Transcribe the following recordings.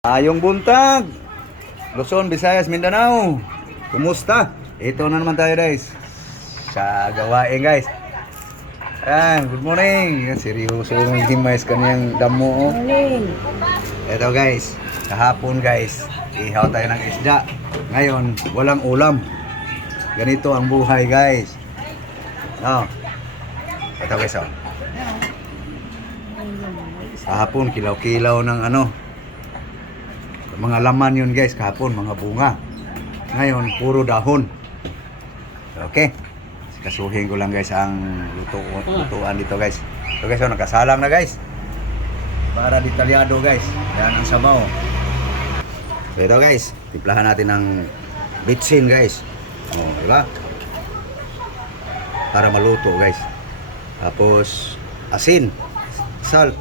Ayong buntag, Luzon, Visayas, Mindanao. Kumusta? Ito na naman tayo guys sa gawain guys. Ayan, good morning. Seryoso yung himay sa kaniyang damo. Morning. Ito guys, kahapon guys, ihaw tayo ng isda. Ngayon, walang ulam. Ganito ang buhay guys. No. Ito guys, oh. Kahapon, kilaw-kilaw ng mga laman yun guys, kahapon mga bunga. Ngayon puro dahon. Okay, kasuhin ko lang guys ang lutuan dito guys. So guys, so, nakasalang na guys para detalyado guys. Yan ang sabaw. So ito guys, timplahan natin ng bitsin guys. Diba? Para maluto guys. Tapos asin, salt.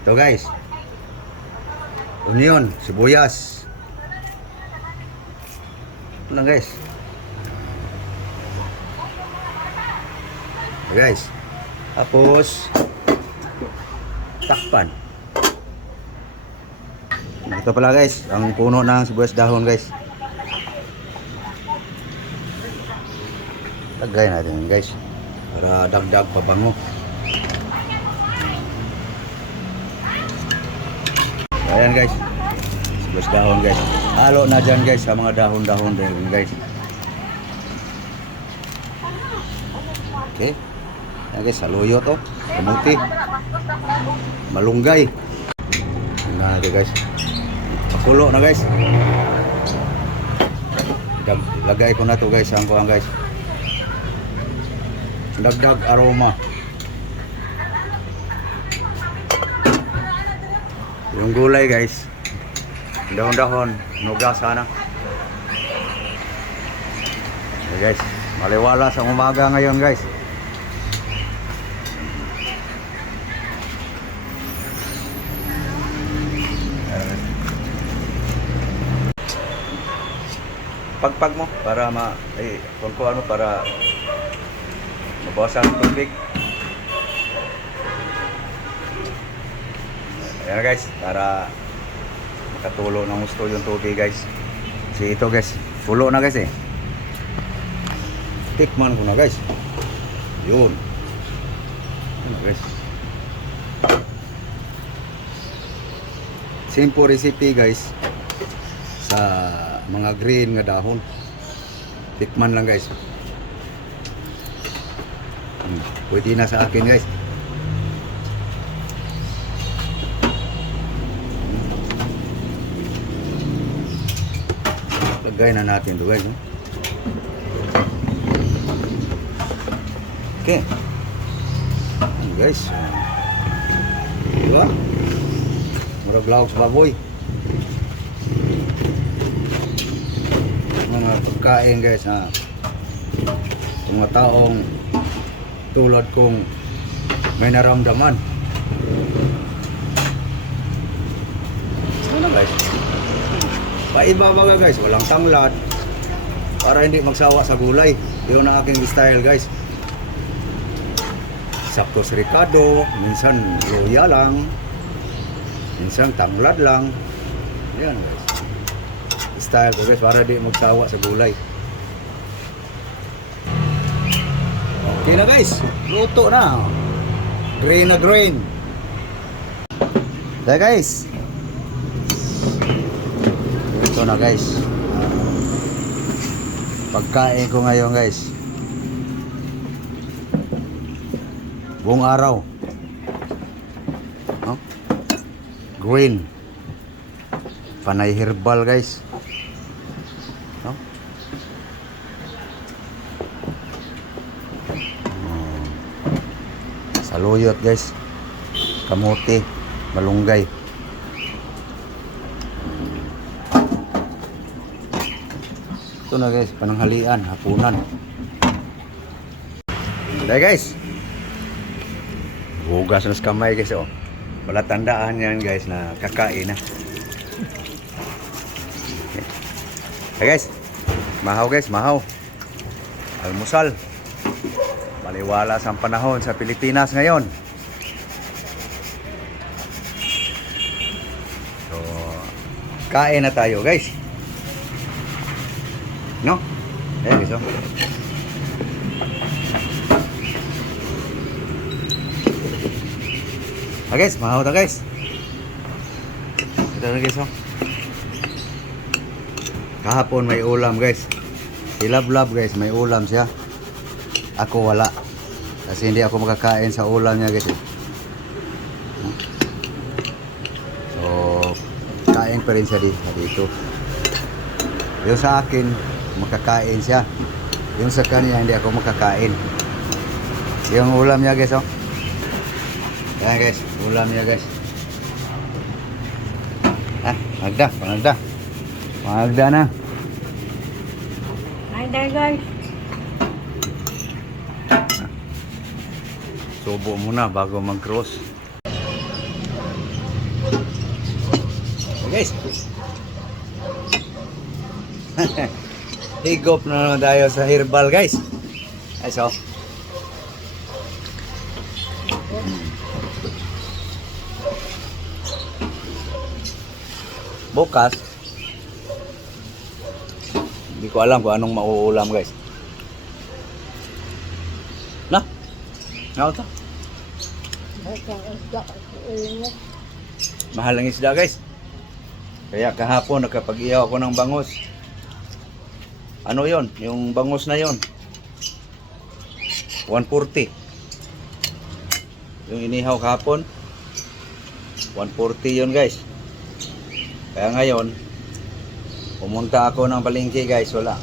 Ito guys, onion, sibuyas. Ito lang guys. Ito guys. Tapos takpan. Ito pala guys, ang puno ng sibuyas dahon guys. Lagay natin guys para dagdag pabango. Ayan guys, sibuyas dahon guys. Halo na dyan guys sa mga dahon-dahon din guys. Okay. Ayan guys, saluyo to. Kamuti. Malunggay. Ayan na guys. Pakulo na guys. Lagay ko na to guys ang kuang guys. Dagdag aroma. Yung gulay guys, dahon-dahon, nuga sana. Okay guys, maliwala sa umaga ngayon guys. Pagpag mo para para mabawasan ang tubig. Ayan guys, para makatulo ng gusto yung tubig guys. Kasi ito guys, pulo na guys eh. Tikman ko na guys. Yun. Yun guys. Simple recipe guys sa mga green nga dahon. Tikman lang guys. Pwede na sa akin guys. Lagay na natin ito guys. Okay. Ayan guys. Diba? Murag laog sa baboy. Mga pagkain guys ha. Mga taong tulad kong may naramdaman. Ano guys? Paiba baga guys, walang tanglad para hindi magsawa sa gulay. Yun ang aking style guys. Sakto ricado, minsan luya lang, minsan tanglad lang. Yan guys, style ko guys para hindi magsawa sa gulay. Okay na guys, luto na. Green na green. There guys, ito na guys, pagkain ko ngayon guys, buong araw, green, panay herbal guys, saluyot guys, kamuti, malunggay. Ito na guys, pananghalian, hapunan. Dahil guys, hugas na sa kamay guys. Wala tandaan yan guys na kakain na. Okay guys, mahaw guys, mahaw. Almusal. Maliwala sa panahon sa Pilipinas ngayon. kain na tayo guys. No? Ayan guys, oh. Guys, mahaw ta guys. Ito na guys, oh. Kahapon may ulam guys. Si Love guys, may ulam siya. Ako wala. Kasi hindi ako makakain sa ulam niya guys. So, kain pa rin siya dito. Yung sa akin, makakain siya. Yung sa kanya, hindi ako makakain. Yung ulam niya guys, oh. Yan guys, ulam niya guys. Magda na. Hi there guys. Subo muna bago mag-cross. Guys. Higop na naman tayo sa herbal guys. Ay so. Bukas hindi ko alam kung anong mauulam guys. Na? Ano to? Mahal ang isda guys. Kaya kahapon nakapag-ihaw ako ng bangus. Ano yon? Yung bangus na yon 140. Yung inihaw kahapon 140 yon guys. Kaya ngayon pumunta ako ng palengke guys, wala.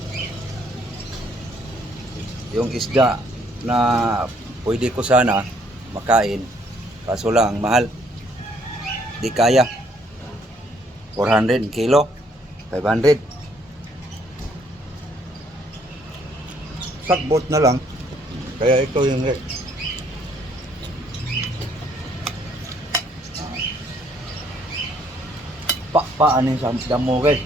Yung isda na pwede ko sana makain, kaso lang mahal. Di kaya. 400 kilo, 500. Sakbot na lang. Kaya ito yung paanin sa damo guys.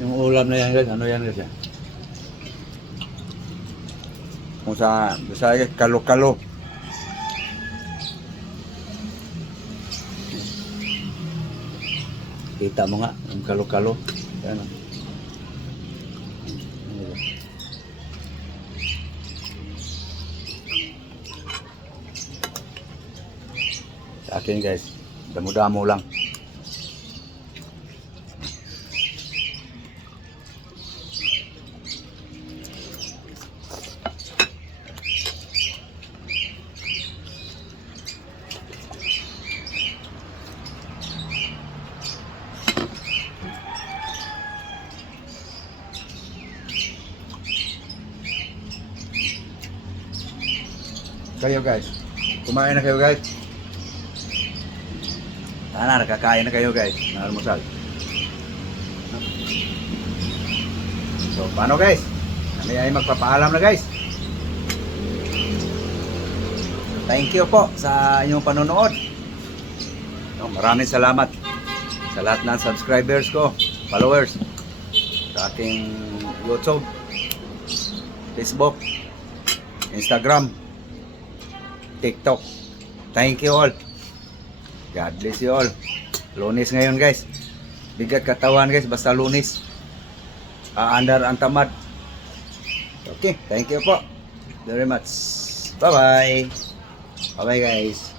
Yung ulam na yan guys, ano yan guys yan? Kung sa kalo-kalo. Kita mo nga, yung kalo-kalo. Yan. Sa akin guys, damo-damo lang. Kayo guys, kumain na kayo guys. Sana nakakain na kayo guys ng almusal. So paano guys? Kami ay magpapaalam na guys. Thank you po sa inyong panonood. Maraming salamat sa lahat ng subscribers ko, followers sa aking YouTube, Facebook, Instagram, TikTok. Thank you all. God bless you all. Lunes ngayon guys. Bigat katawan guys, basta Lunes. Aandar ang tamad. Okay, thank you po very much. Bye bye. Bye bye guys.